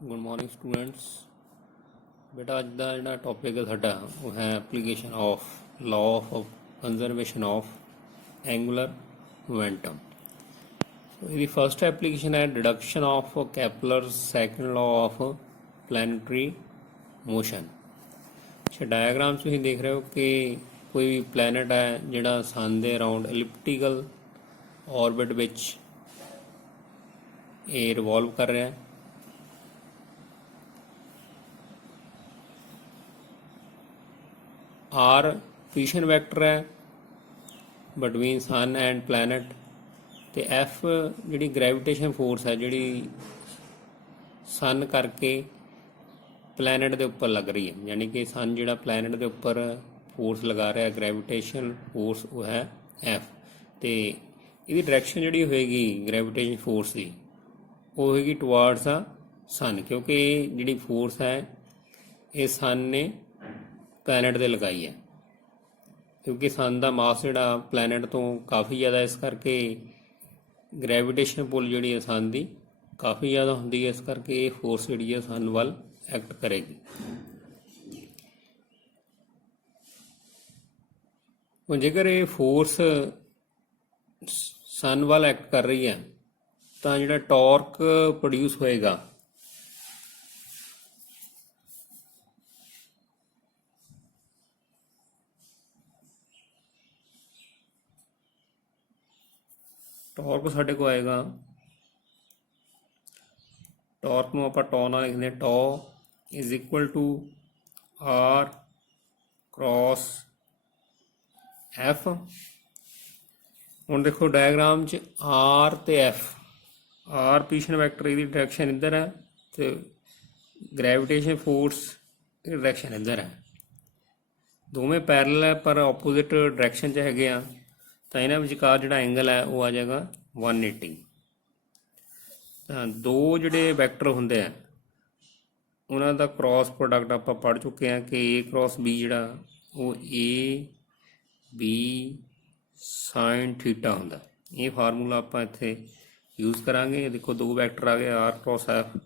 Good morning students. ਬੇਟਾ ਅੱਜ ਦਾ ਜਿਹੜਾ ਟੌਪਿਕ ਹੈ ਸਾਡਾ ਉਹ ਹੈ application of law of conservation of angular momentum. ਇਹਦੀ ਫਸਟ ਐਪਲੀਕੇਸ਼ਨ ਹੈ deduction of Kepler's second law of planetary motion. ਅੱਛਾ, ਡਾਇਆਗ੍ਰਾਮ 'ਚ ਤੁਸੀਂ ਦੇਖ ਰਹੇ ਹੋ ਕਿ ਕੋਈ ਵੀ ਪਲੈਨਟ ਹੈ ਜਿਹੜਾ ਸਨ ਦੇ ਅਰਾਊਂਡ ਐਲਿਪਟੀਕਲ ਔਰਬਿਟ ਵਿੱਚ ਇਹ ਰਿਵੋਲਵ ਕਰ ਰਿਹਾ ਹੈ। आर पोजिशन वैक्टर है बिटवीन सन एंड प्लैनट, तो एफ जी ग्रैविटेशन फोर्स है जी सन करके प्लैनट के उपर लग रही है, यानी कि सन जो प्लैनट के उपर फोर्स लगा रहा है ग्रैविटेशन फोर्स वो है एफ। तो ये डायरैक्शन जी होएगी ग्रैविटेशन फोर्स की वो होएगी टुवार्ड्स द सन, क्योंकि जी फोर्स है ये सन ने प्लैनट दे लगाई है, क्योंकि सन का मास जोड़ा प्लैनट तो काफ़ी ज़्यादा, इस करके ग्रैविटेशन पुल जी सन की काफ़ी ज़्यादा होंगी, इस करके ये फोर्स जी सन वाल एक्ट करेगी। जेकर ये फोर्स सन वाल एक्ट कर रही है तो जो टॉर्क प्रोड्यूस होएगा टॉर्क साढ़े को आएगा, टॉर्क में आप टॉ ना लिखते हैं, tau is equal to r cross F. हुण देखो डायग्राम च आर तो एफ, आर पोजिशन वैक्टर की डायरैक्शन इधर है तो ग्रैविटेशन फोर्स की डायरैक्शन इधर है, दोवें पैरल है पर ऑपोजिट डायरैक्शन च हैगे आ, तो इन्होंने विचकार जो एंगल है वो आ जाएगा 180। तो दो जोड़े वैक्टर होंगे हैं उन्हों क्रॉस प्रोडक्ट आप पढ़ चुके हैं कि ए क्रॉस बी जोड़ा वो ए बी साइन थीटा होंगे। ये फार्मूला आप इत्थे यूज़ करांगे। देखो दो वैक्टर आ गए आर क्रॉस एफ,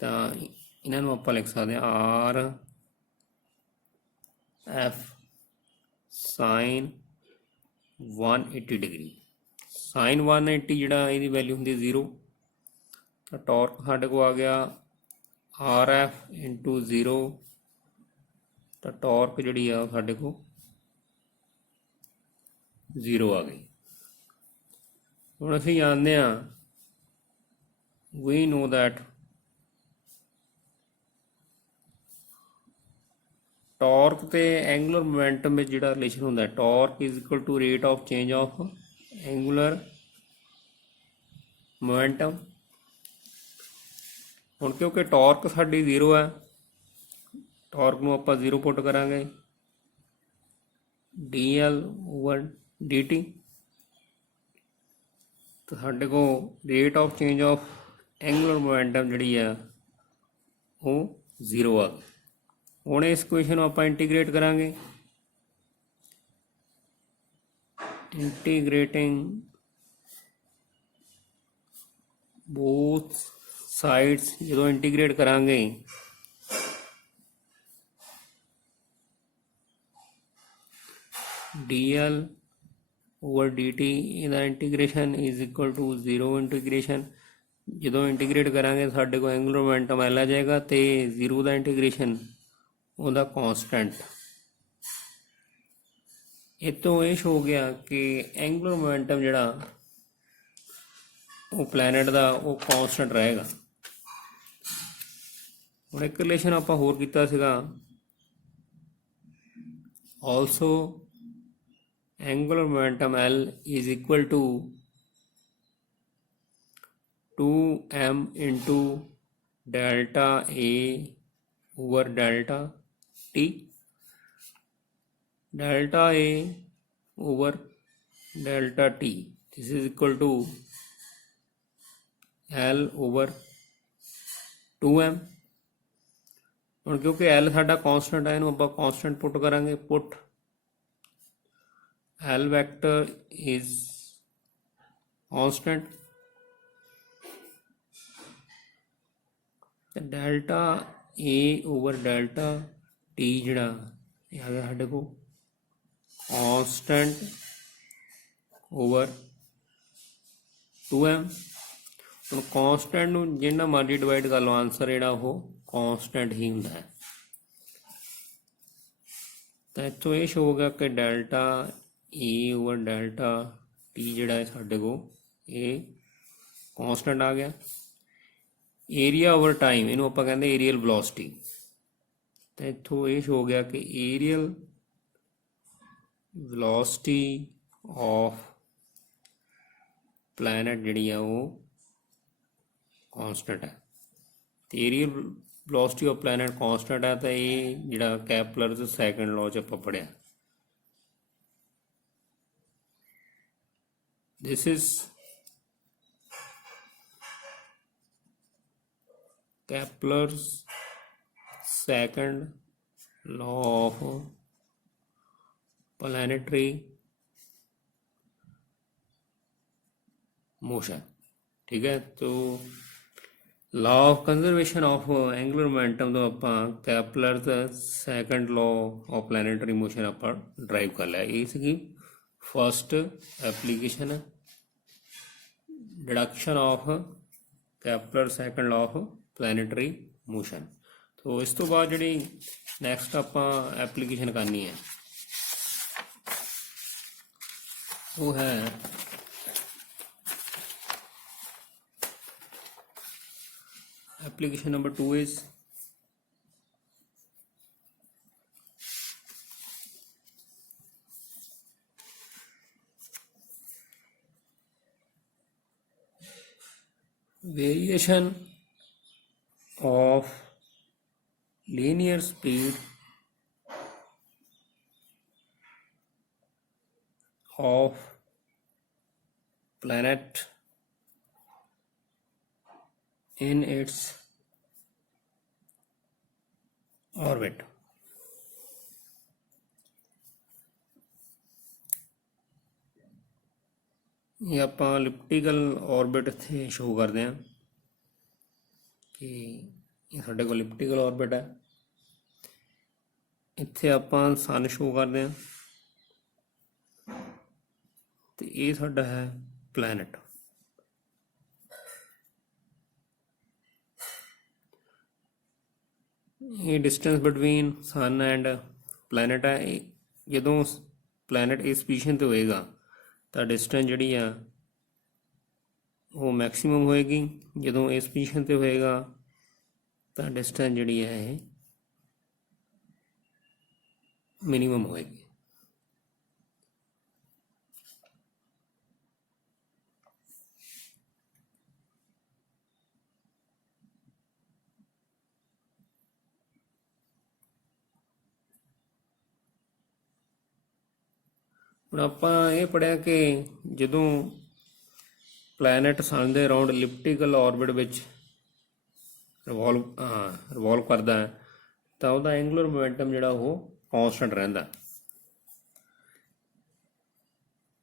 तो इन्हों आप लिख सकते हैं r F sine 180 degree. Sine 180 जोड़ा ये वैल्यू होंगी 0, तो टॉर्क साढ़े को आ गया आर एफ इंटू 0, तो टॉर्क जी साढ़े को 0 आ गई। हुण असीं जानते हैं वी नो दैट टॉर्क तो एंगूलर मोमेंटम में जिहड़ा रिलेशन होंदा है, torque is equal to rate of change of angular momentum. हुण क्योंकि टॉर्क साडी 0 है, टॉर्क नूं आपां 0 पुट करांगे D L over D T, तो साडे को rate of change of angular momentum जिहड़ी है वो 0 आ गई। हुण इस इक्वेशन आप इंटीग्रेट करांगे, इंटीग्रेटिंग बोथ साइड्स जो इंटीग्रेट करांगे D L over D T इहदा integration is equal to 0 integration, जो इंटीग्रेट करांगे साडे को एंगूलर मोमेंटम एल आ जाएगा, तो 0 का इंटीग्रेशन ਉਹਦਾ कॉन्सटेंट। इतों ये शो हो गया कि एंगुलर मोमेंटम जोड़ा वो प्लैनट का वो कॉन्सटेंट रहेगा। हुण एक रिलेशन आप होर कीता सीगा, also angular momentum L is equal to 2m into delta A over delta t, delta A over delta t this is equal to L over 2m। हुण क्योंकि एल साडा कॉन्सटेंट है, इहनूं आपां कॉन्सटेंट पुट करांगे, put L vector is constant तो delta A over delta t जिहड़ा ये आ गया साडे को कॉन्सटेंट ओवर 2m। ਹੁਣ कॉन्सटेंट ਨੂੰ जिन्ना मर्जी डिवाइड कर लो आंसर ਜਿਹੜਾ ਉਹ कॉन्सटेंट ही ਹੁੰਦਾ है। तो इतों ये शो हो गया कि delta A over delta T ਜਿਹੜਾ है ਸਾਡੇ को ये कॉन्सटेंट आ गया। एरिया ओवर टाइम ਇਹਨੂੰ ਆਪਾਂ ਕਹਿੰਦੇ एरियल वेलोसिटी। तो इतों ये शो हो गया कि एरियल वेलोसिटी ऑफ प्लैनेट जिहड़ी है वो कॉन्सटेंट है। तो areal velocity of planet constant है। तो ये जिहड़ा कैपलर सैकेंड लॉ च आपां पढ़िया, this is Kepler's second law of planetary motion. ठीक है, तो law of conservation of angular momentum तो आप Kepler second law of planetary motion आप ड्राइव कर लिया। ये सी first application deduction of Kepler second law of planetary motion. तो इस तो बाद जी नैक्सट आप एप्लीकेशन करनी है वो है application number 2 is variation of linear speed of planet in its orbit। ये आप एलिप्टिकल ऑर्बिट इत्थे शो करते हैं कि ये साढ़े को एलिप्टिकल ऑर्बिट है। इत्थे आपां सन शो करते हैं तो ये साडा है प्लैनेट। ये distance between sun and planet है। जदों प्लैनेट इस पोजीशन ते होएगा तो डिस्टेंस जिहड़ी आ वो मैक्सीमम होएगी, जदों इस पोजीशन ते होएगा तो डिस्टेंस जिहड़ी है ये मिनिमम होएगी। ਹੁਣ ਆਪਾਂ ਇਹ ਪੜਿਆ ਕਿ ਜਦੋਂ ਪਲੈਨਟ सन ਦੇ ਅਰਾਊਂਡ ਐਲਿਪਟੀਕਲ ऑर्बिट ਵਿੱਚ ਰਿਵੋਲਵ ਕਰਦਾ ਹੈ ਤਾਂ ਉਹਦਾ ਐਂਗੂਲਰ ਮੋਮੈਂਟਮ ਜਿਹੜਾ ਉਹ ਕੌਂਸਟੈਂਟ ਰਹਿੰਦਾ।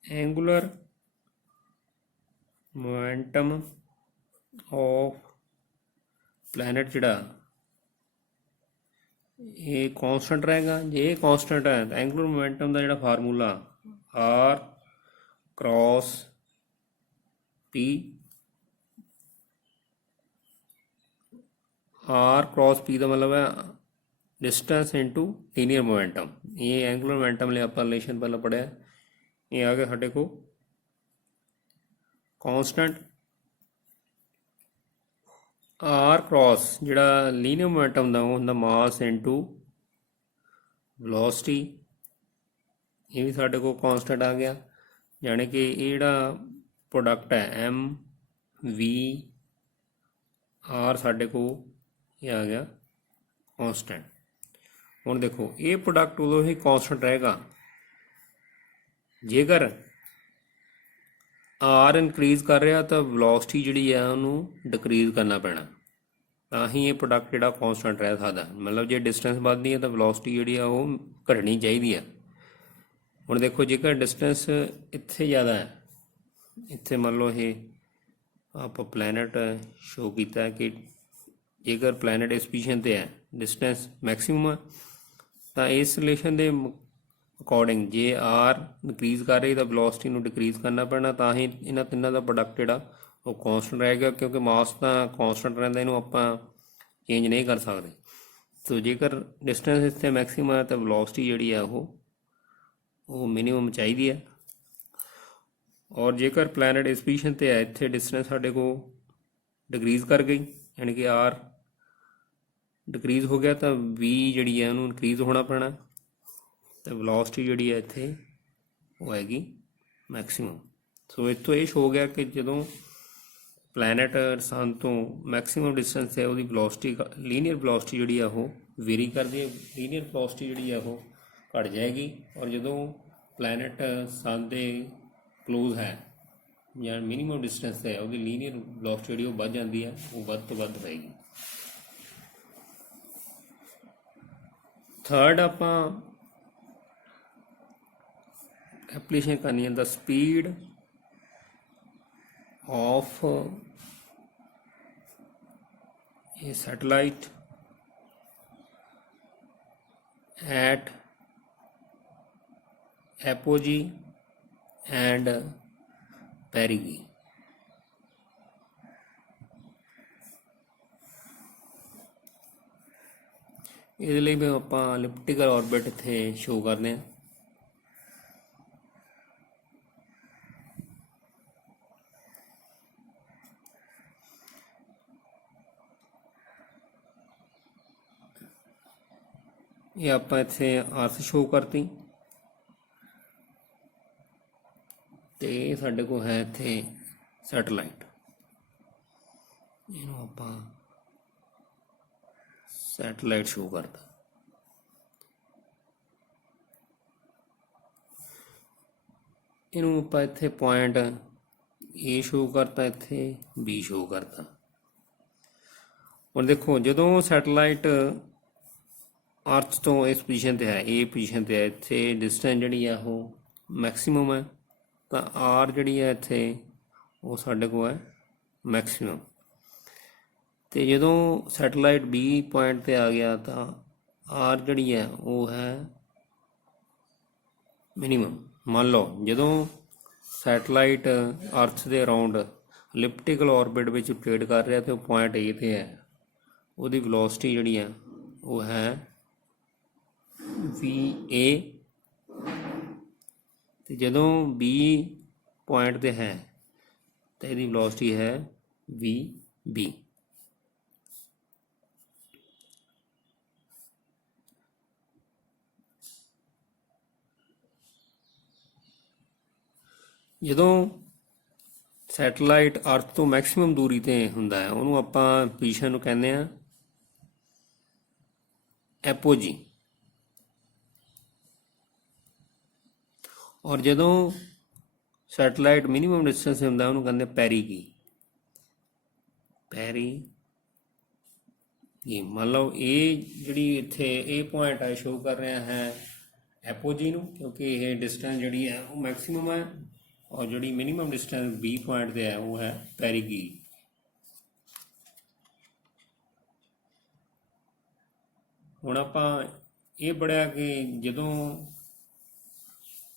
ਐਂਗੂਲਰ ਮੋਮੈਂਟਮ ਆਫ ਪਲੈਨਟ ਜਿਹੜਾ ਇਹ ਕੌਂਸਟੈਂਟ ਰਹੇਗਾ। ਜੇ ਇਹ ਕੌਂਸਟੈਂਟ ਹੈ ਤਾਂ ਐਂਗੂਲਰ ਮੋਮੈਂਟਮ ਦਾ ਜਿਹੜਾ formula r cross p, r cross p का मतलब है डिस्टेंस इनटू लीनियर मोमेंटम। ये एंगुलर मोमेंटम लिए आप रिलेशन पहले पढ़िया। ये आ गया साढ़े को कॉन्स्टेंट आर क्रॉस जिहड़ा लीनियर मोमेंटम का वो होंदा मास इनटू वेलोसिटी। ये भी साढ़े को कॉन्स्टेंट आ गया, यानी कि ये जिहड़ा प्रोडक्ट है एम वी आर साढ़े को ये आ गया कॉन्स्टेंट। हुण देखो ये प्रोडक्ट उदों ही कॉन्स्टेंट रहेगा जेकर आर इनक्रीज कर रहा तो वेलोसिटी जिहड़ी है उन्होंने डिक्रीज करना पैना, तां ही ये प्रोडक्ट जिहड़ा कॉन्स्टेंट रह सकदा। मतलब जे डिस्टेंस बढ़दी है तो वेलोसिटी जिहड़ी है वो घटनी चाहिए है। हुण देखो जेकर डिस्टेंस इत्थे ज़्यादा है, इत्थे मान लो ये आप प्लैनेट शो किया कि जेकर प्लैनेट इस पोजीशन ते है डिस्टेंस मैक्सिमम है तो इस रिलेशन के अकॉर्डिंग जे आर डिक्रीज़ कर रही तो वेलोसिटी ਨੂੰ डिक्रीज़ करना पैना ਤਾਂ ਹੀ ਇਹਨਾਂ ਤਿੰਨਾਂ ਦਾ ਪ੍ਰੋਡਕਟ ਜਿਹੜਾ ਉਹ ਕੌਂਸਟੈਂਟ ਰਹੇਗਾ ਕਿਉਂਕਿ ਮਾਸ ਤਾਂ ਕੌਂਸਟੈਂਟ ਰਹਿੰਦਾ ਇਹਨੂੰ ਆਪਾਂ ਚੇਂਜ ਨਹੀਂ ਕਰ ਸਕਦੇ। तो जेकर डिस्टेंस इतने मैक्सिमम है तो वेलोसिटी जी है वो मिनीमम चाहिए है। और जेकर प्लैनेट इस पोजीशन ते है इतने डिस्टेंस साढ़े को डिक्रीज़ कर गई यानी कि आर डिक्रीज़ हो गया तो वी जी है उन्होंने इंक्रीज़ होना पैना तो वेलोसिटी जी है इतने वो हैगी मैक्सिमम। सो इतों ये शो हो गया कि जो प्लैनेट सन तो मैक्सिमम डिस्टेंस है वो वेलोसिटी लीनियर वेलोसिटी जी है वो वेरी करती है, लीनियर वेलोसिटी जी है वो घट जाएगी। और जो प्लैनेट सन के क्लोज है या मिनीमम डिस्टेंस है वो लीनियर वेलोसिटी जी बढ़ जाती है, वो वध तो वध रहेगी। थर्ड आप एप्लीकेशन करनी है the speed of a satellite at apogee and perigee। इहदे लई भी आपां एलिप्टिकल ऑर्बिट इत्थे शो करने हैं। ये आप इतने अर्थ शो करती तो ये साढ़े को है इतने सैटेलाइट, इनू आप सैटेलाइट शो करता। इनू आप इतने पॉइंट ए शो करता, इतने बी शो करता। और देखो जो सैटेलाइट अर्थ तो इस पोजीशन ते है ए पोजीशन ते है इत्थे डिस्टेंस जी है वो मैक्सिमम है तो आर जी है इत्थे वो साढ़े को है मैक्सिमम। तो जो सैटेलाइट बी पॉइंट ते आ गया तो आर जी है वो है मिनीमम। मान लो जो सैटेलाइट अर्थ के अराउंड एलिप्टिकल ऑर्बिट में रोटेट कर रहा तो पॉइंट ए ते है वो वेलोसिटी जी है वो है वी ए। तो जो बी पॉइंट ते है तो यदी वेलोसिटी है वी बी। जो सैटेलाइट अर्थ तो मैक्सिमम दूरी ते हुंदा है उन्होंने आपां पोजीशन नूं कहने आ एपोजी। और जो सैटेलाइट मिनीमम डिस्टेंस होंगे उन्होंने कहते पैरीगी। पैरीगी मान लो ये जी इतने ए पॉइंट है शो कर रहे हैं एपोजी नूं क्योंकि ये डिस्टेंस जी है वो मैक्सिमम है और जी मिनीमम डिस्टेंस बी पॉइंट से है वो है पैरीगी। हुण आपां ये पढ़िया कि जो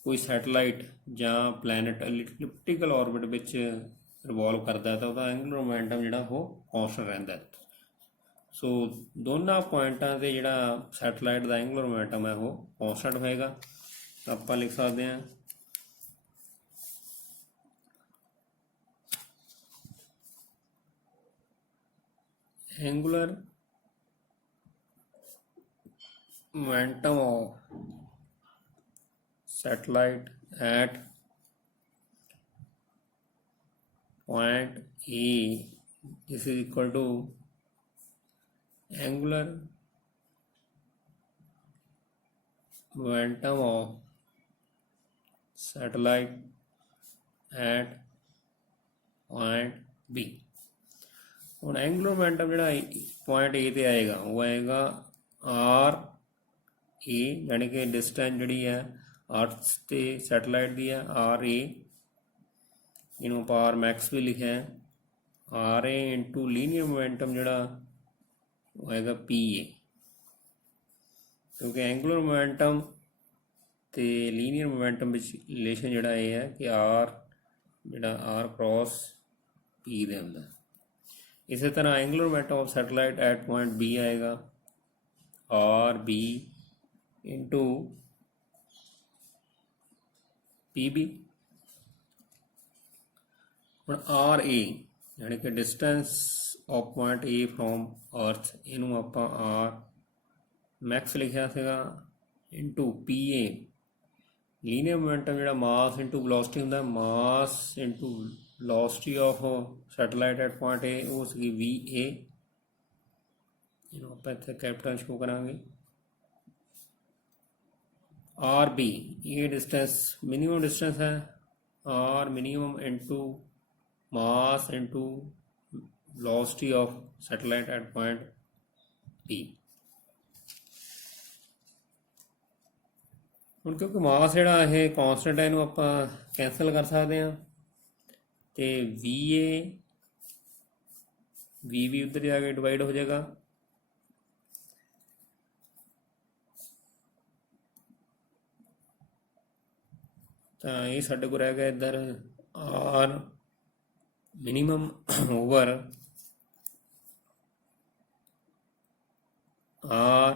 कोई सैटेलाइट या प्लैनेट एलिप्टिकल ऑर्बिट विच रिवॉल्व करता है तो वह एंगुलर मोमेंटम जिहड़ा वो कॉन्स्टेंट रहिंदा है। सो दोनों पॉइंटां ते जिहड़ा सैटेलाइट का एंगुलर मोमेंटम है वो कॉन्स्टेंट होएगा। तो आपां लिख सकते हैं angular momentum of satellite at point E this is equal to angular momentum of satellite at point B। ਹੁਣ एंगुलर मोमेंटम जो पॉइंट ए ते आएगा वो आएगा आर ए यानी कि डिस्टेंस जी है अर्थ ते सैटेलाइट दी है आर ए। इनू आर मैक्स भी लिखे हैं r A into linear momentum जोड़ा होएगा PA, क्योंकि एंगुलर मोमेंटम तो लीनियर मोमेंटम रिलेशन जोड़ा ये है कि R क्रॉस P दे हुंदा। इस तरह angular momentum of satellite at point B आएगा RB इंटू PB। ਹੁਣ RA यानी कि distance of point A from earth, इनू ਆਪਾਂ R मैक्स लिखिया सीगा इंटू PA लीनियर मोमेंटम जो मास इंटू वेलोसिटी होंगे, mass into velocity of satellite at point A वो सी VA, इन्हों आप इतने कैपिटल शो करा। RB ये डिस्टेंस मिनिमम डिस्टेंस है, R minimum into mass into velocity of satellite at point P। ਹੁਣ क्योंकि मास ਜਿਹੜਾ ਇਹ ਕੌਂਸਟੈਂਟ ਹੈ, ਇਹਨੂੰ ਆਪਾਂ ਕੈਂਸਲ ਕਰ ਸਕਦੇ ਹਾਂ, ਤੇ VB ਉੱਧਰ ਜਾ ਕੇ ਡਿਵਾਈਡ ਹੋ ਜਾਏਗਾ, ਤਾਂ ਇਹ ਸਾਡੇ ਕੋਲ ਰਹਿ ਗਿਆ ਇੱਧਰ R minimum over R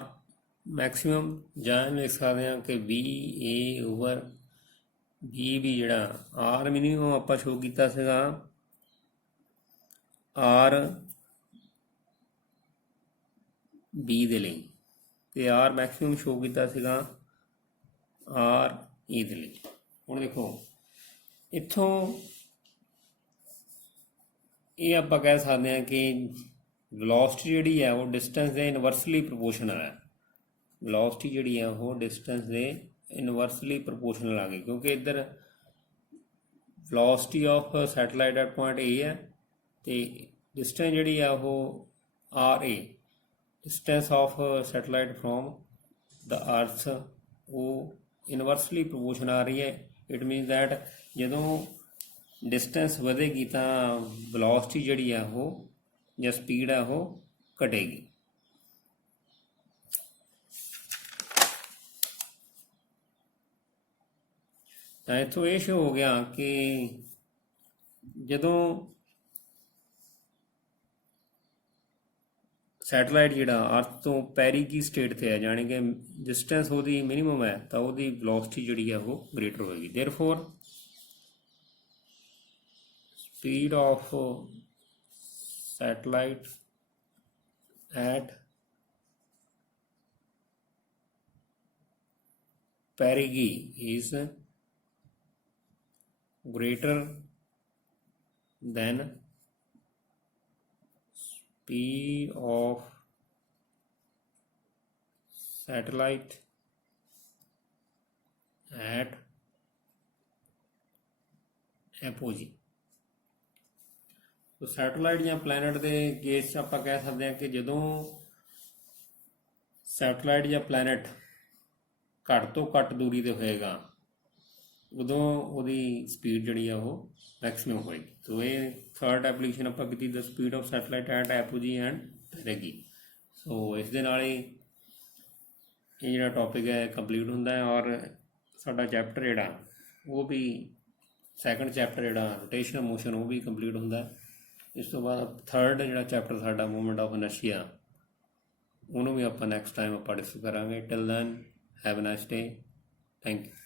maximum, ਜਾਂ ਲਿਖ ਸਕਦੇ ਹਾਂ ਕਿ VA ਓਵਰ VB ਜਿਹੜਾ R ਮਿਨੀਮਮ ਆਪਾਂ ਸ਼ੋ ਕੀਤਾ ਸੀਗਾ RB ਦੇ ਲਈ, ਤੇ R ਮੈਕਸੀਮਮ ਸ਼ੋ ਕੀਤਾ ਸੀਗਾ RE ਦੇ ਲਈ। ਹੁਣ ਦੇਖੋ ਇੱਥੋਂ ਇਹ ਆਪਾਂ ਕਹਿ ਸਕਦੇ ਹਾਂ ਕਿ ਵੈਲੋਸਿਟੀ ਜਿਹੜੀ ਹੈ ਉਹ ਡਿਸਟੈਂਸ ਦੇ ਇਨਵਰਸਲੀ ਪ੍ਰਪੋਰਸ਼ਨਲ ਹੈ, ਵੈਲੋਸਿਟੀ ਜਿਹੜੀ ਹੈ ਉਹ ਡਿਸਟੈਂਸ ਦੇ ਇਨਵਰਸਲੀ ਪ੍ਰਪੋਰਸ਼ਨਲ ਆ ਗਈ, ਕਿਉਂਕਿ ਇੱਧਰ velocity of satellite at point A ਹੈ, ਤੇ ਡਿਸਟੈਂਸ ਜਿਹੜੀ ਆ ਉਹ RA distance of satellite from the earth वो इनवर्सली प्रपोर्शन आ रही है। इट मीन दैट जो डिस्टेंस वधेगी तो वेलोसिटी जिहड़ी है वो या स्पीड है वो घटेगी। तो इतों ये शो हो गया कि जदों सैटेलाइट जिहड़ा अर्थ तो पैरीगी स्टेट से है, यानी कि डिस्टेंस उसकी मिनीमम है, तो उसकी वेलोसिटी जिहड़ी है वो ग्रेटर होएगी। Therefore speed of satellite at perigee is greater than speed of satellite at apogee। तो सैटेलाइट या प्लैनेट के केस आप कह सकते हैं कि जदों सैटेलाइट या प्लैनेट घट तो घट दूरी ते होएगा उदों उहदी स्पीड जिहड़ी है वो मैक्सिमम होएगी। तो ये थर्ड एप्लीकेशन आपां कीती the speed of satellite at apogee and perigee. So इस दे नाल ही ये जिहड़ा टॉपिक है कंप्लीट हुंदा है और साडा चैप्टर जिहड़ा वो भी सैकंड चैप्टर जिहड़ा रोटेशन मोशन वो भी कंप्लीट हुंदा है। इस तो बाद थर्ड जिहड़ा चैप्टर साडा मूवमेंट ऑफ इनर्शिया उहनूं भी आपां नैक्सट टाइम आपां डिस्कस करांगे। Till then have a nice day, thank you.